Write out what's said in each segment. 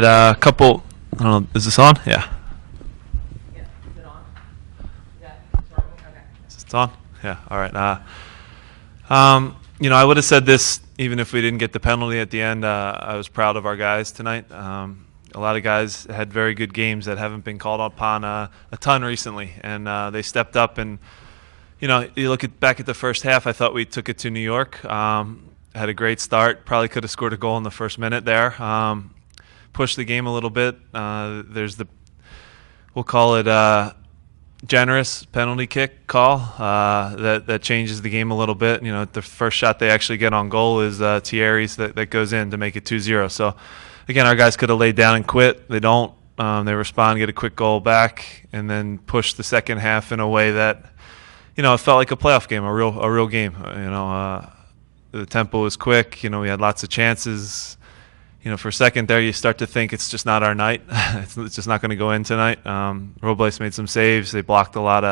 Right, a couple. I don't know. Is this on? Yeah. Yeah, is it on? Yeah, it's working? Okay. Is this on? Yeah. All right. I would have said this even if we didn't get the penalty at the end. I was proud of our guys tonight. A lot of guys had very good games that haven't been called upon a ton recently, and they stepped up. And you look back at the first half. I thought we took it to New York. Had a great start. Probably could have scored a goal in the first minute there. Pushed the game a little bit. We'll call it generous penalty kick call that changes the game a little bit. The first shot they actually get on goal is Thierry's that goes in to make it 2-0. So again, our guys could have laid down and quit. They don't. They respond, get a quick goal back, and then push the second half in a way that it felt like a playoff game, a real game. The tempo was quick. We had lots of chances. For a second there, you start to think it's just not our night. It's just not going to go in tonight. Robles made some saves. They made a lot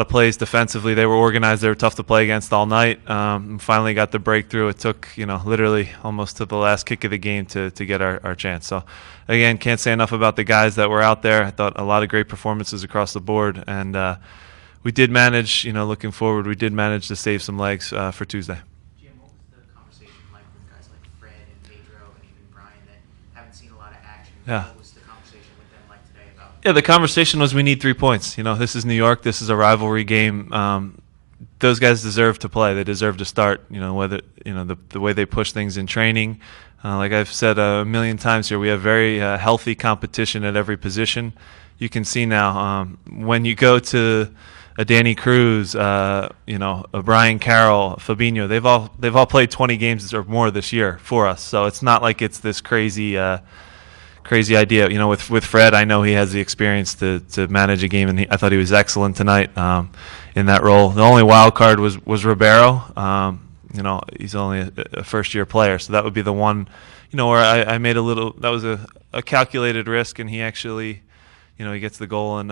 of plays defensively. They were organized. They were tough to play against all night. Finally got the breakthrough. It took, literally almost to the last kick of the game to get our chance. So, again, can't say enough about the guys that were out there. I thought a lot of great performances across the board. And we did manage, looking forward, we did manage to save some legs for Tuesday. Yeah. What was the conversation with them like today about? Yeah, the conversation was we need 3 points. This is New York. This is a rivalry game. Those guys deserve to play. They deserve to start. Whether the way they push things in training. Like I've said a million times here, we have very healthy competition at every position. You can see now when you go to a Danny Cruz, a Brian Carroll, Fabinho. They've all played 20 games or more this year for us. So it's not like it's this crazy idea. With Fred, I know he has the experience to manage a game, and I thought he was excellent tonight in that role. The only wild card was Ribeiro. He's only a first-year player, so that would be the one, where I made that was a calculated risk, and he actually, he gets the goal, and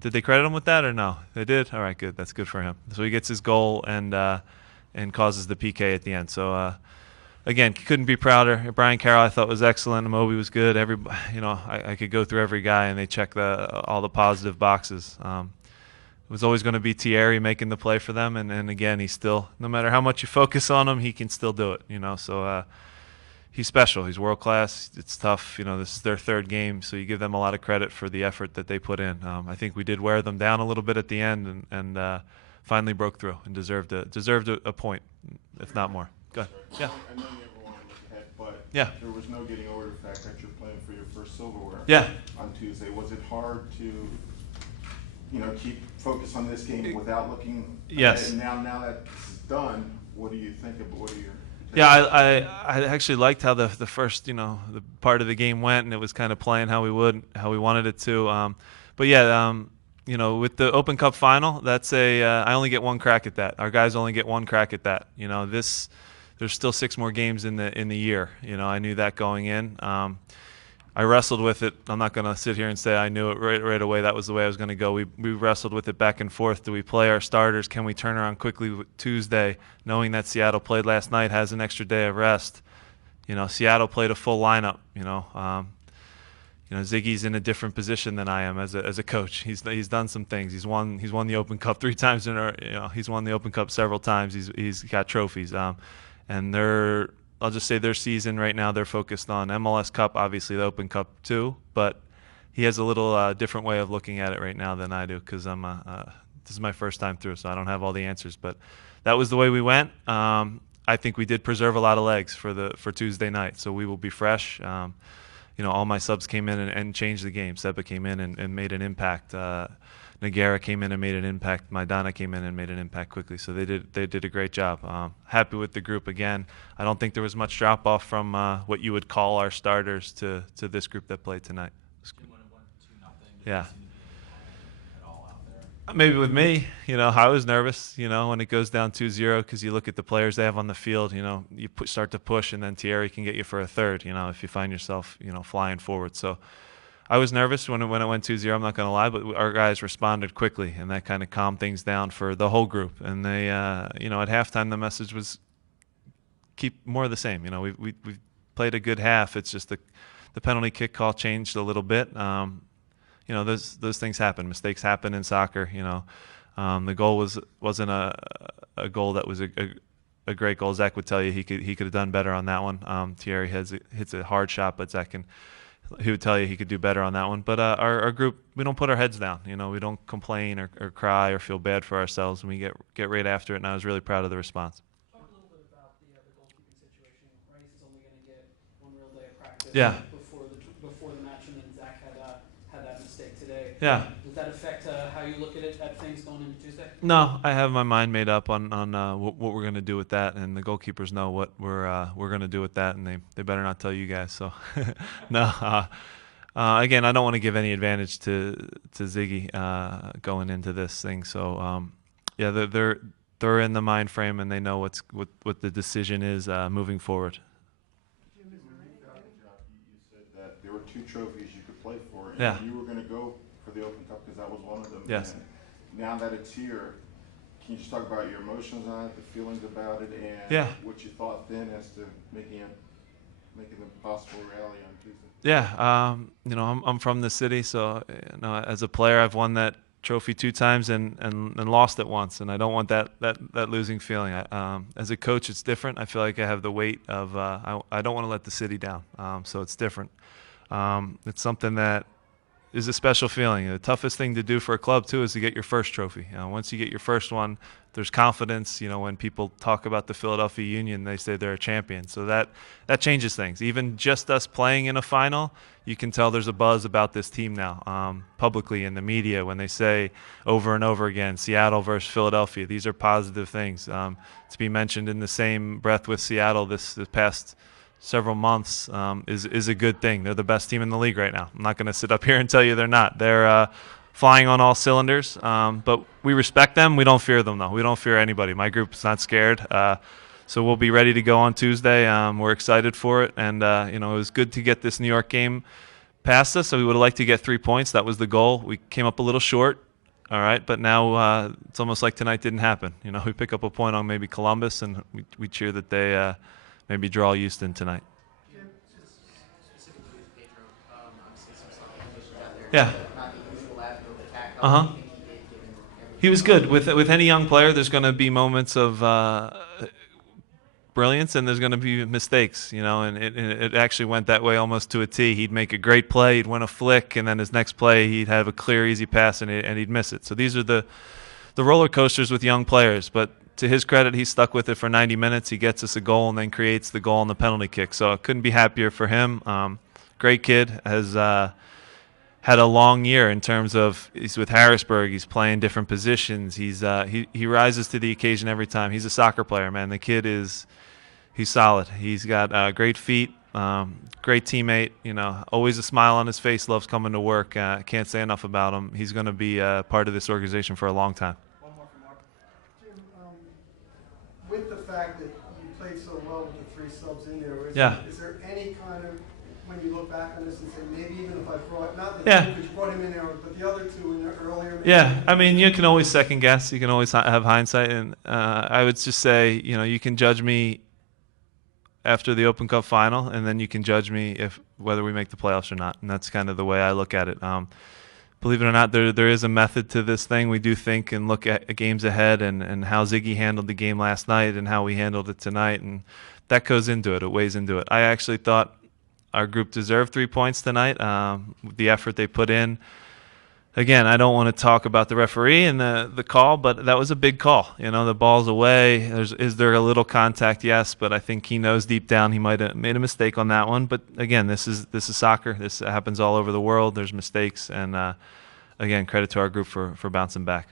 did they credit him with that or no? They did? All right, good. That's good for him. So he gets his goal and causes the PK at the end. So, again, couldn't be prouder. Brian Carroll, I thought, was excellent. Amobi was good. I could go through every guy, and they check all the positive boxes. It was always going to be Thierry making the play for them, and again, he's still, no matter how much you focus on him, he can still do it. So he's special. He's world class. It's tough. This is their third game, so you give them a lot of credit for the effort that they put in. I think we did wear them down a little bit at the end, and finally broke through and deserved a point, if not more. Go ahead. Yeah. I know you never want to look ahead, but Yeah. there was no getting over the fact that you're playing for your first silverware Yeah. on Tuesday. Was it hard to, keep focus on this game without looking Yes. ahead? And now that it's done, what do you think of what are your Yeah, I actually liked how the first the part of the game went, and it was kind of playing how we wanted it to. But yeah, with the Open Cup final, that's I only get one crack at that. Our guys only get one crack at that. There's still 6 more games in the year. I knew that going in. I wrestled with it. I'm not going to sit here and say I knew it right away. That was the way I was going to go. We wrestled with it back and forth. Do we play our starters? Can we turn around quickly Tuesday, knowing that Seattle played last night, has an extra day of rest? Seattle played a full lineup. Ziggy's in a different position than I am as a coach. He's done some things. He's won the Open Cup 3 times he's won the Open Cup several times. He's got trophies. And I'll just say their season right now, they're focused on MLS Cup, obviously the Open Cup too, but he has a little different way of looking at it right now than I do, because this is my first time through, so I don't have all the answers. But that was the way we went. I think we did preserve a lot of legs for Tuesday night, so we will be fresh. All my subs came in and changed the game. Seba came in and made an impact. Nagara came in and made an impact. Maidana came in and made an impact quickly. So they did a great job. Happy with the group again. I don't think there was much drop off from what you would call our starters to this group that played tonight. Yeah. Maybe with me, I was nervous, when it goes down 2-0, because you look at the players they have on the field, you start to push, and then Thierry can get you for a third, if you find yourself, flying forward. So I was nervous when it went 2-0, I'm not going to lie, but our guys responded quickly, and that kind of calmed things down for the whole group. And they, at halftime, the message was keep more of the same. We've played a good half. It's just the penalty kick call changed a little bit. Those things happen. Mistakes happen in soccer. The goal wasn't a goal that was a great goal. Zach would tell you he could have done better on that one. Thierry hits a hard shot, but he would tell you he could do better on that one. But our group, we don't put our heads down. We don't complain or cry or feel bad for ourselves. We get right after it, and I was really proud of the response. Talk a little bit about the goalkeeping situation. Rice is only going to get one real day of practice before the match, and then Zach had that mistake today. Yeah. Does that affect how you look at things going into Tuesday? No, I have my mind made up on what we're going to do with that, and the goalkeepers know what we're going to do with that, and they better not tell you guys. So, no. Again, I don't want to give any advantage to Ziggy going into this thing. So, yeah, they're in the mind frame, and they know what the decision is moving forward. Jim, you said that there were 2 trophies you could play for, and Yeah. you were going to go for the Open Cup because that was one of them. Yes. And now that it's here, can you just talk about your emotions on it, the feelings about it, and Yeah. what you thought then as to making the possible reality on Tuesday? Yeah, I'm from the city, so as a player, I've won that trophy 2 times and lost it once, and I don't want that losing feeling. As a coach, it's different. I feel like I have the weight of I don't want to let the city down, so it's different. It's something that is a special feeling. The toughest thing to do for a club too is to get your first trophy. Once you get your first one, there's confidence. When people talk about the Philadelphia Union, they say they're a champion. So that changes things. Even just us playing in a final, you can tell there's a buzz about this team now, publicly in the media when they say over and over again, Seattle versus Philadelphia. These are positive things. To be mentioned in the same breath with Seattle this past several months is a good thing. They're the best team in the league right now. I'm not going to sit up here and tell you they're not. They're flying on all cylinders, but we respect them. We don't fear them, though. We don't fear anybody. My group's not scared, so we'll be ready to go on Tuesday. We're excited for it, and it was good to get this New York game past us. So we would have liked to get 3 points. That was the goal. We came up a little short. All right, but now it's almost like tonight didn't happen. We pick up a point on maybe Columbus, and we cheer that they maybe draw Houston tonight. Specifically with Pedro, obviously some solid positions out there. Yeah. Not the usual avenue of attack. Uh-huh. How do you think he did given everything? He was good. With any young player, there's going to be moments of brilliance, and there's going to be mistakes, and it actually went that way almost to a T. He'd make a great play, he'd win a flick, and then his next play he'd have a clear, easy pass, and he'd miss it. So these are the roller coasters with young players, but to his credit, he stuck with it for 90 minutes. He gets us a goal and then creates the goal on the penalty kick. So I couldn't be happier for him. Great kid, has had a long year in terms of he's with Harrisburg. He's playing different positions. He rises to the occasion every time. He's a soccer player, man. The kid he's solid. He's got great feet, great teammate. Always a smile on his face. Loves coming to work. Can't say enough about him. He's going to be part of this organization for a long time. One more from Mark. Jim, with the fact that you played so well with the 3 subs in there, is there any kind of, when you look back on this and say, maybe even if I brought, not that you brought him in there, but the other 2 in there earlier? Maybe? Yeah, I mean, you can always second guess. You can always have hindsight. And I would just say, you can judge me after the Open Cup final, and then you can judge me whether we make the playoffs or not. And that's kind of the way I look at it. Believe it or not, there is a method to this thing. We do think and look at games ahead and how Ziggy handled the game last night and how we handled it tonight, and that goes into it. It weighs into it. I actually thought our group deserved 3 points tonight. The effort they put in. Again, I don't want to talk about the referee and the call, but that was a big call. The ball's away. Is there a little contact? Yes, but I think he knows deep down he might have made a mistake on that one. But again, this is soccer. This happens all over the world. There's mistakes, and again, credit to our group for bouncing back.